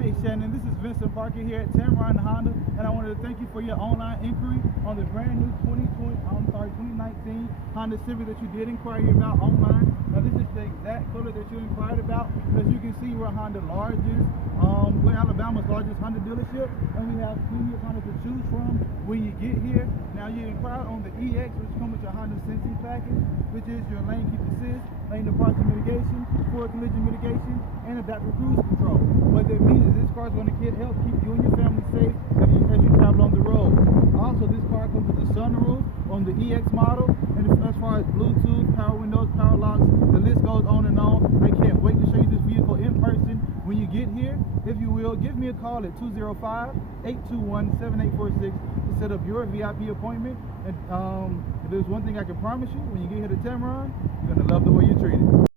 Hey Shannon, this is Vincent Parker here at Tameron Honda, and I wanted to thank you for your online inquiry on the brand new 2019 Honda Civic that you did inquire about online. Now this is the exact color that you inquired about. As you can see, we're Honda largest, we're Alabama's largest Honda dealership, and we have plenty of Honda to choose from when you get here. Now you inquired on the EX, which comes with your Honda Sensing package, which is your lane keep assist, lane departure mitigation, forward collision mitigation, and adaptive cruise control. What that means is this car is going to help keep you and your family safe as you travel on the road. Also, this car comes with a sunroof on the EX model, and as far as Bluetooth, power windows, power locks, the list goes on and on. I can't wait to show you this vehicle in person when you get here. If you will, give me a call at 205-821-7846 to set up your VIP appointment. And if there's one thing I can promise you, when you get here to Tameron, you're going to love the way you're treated.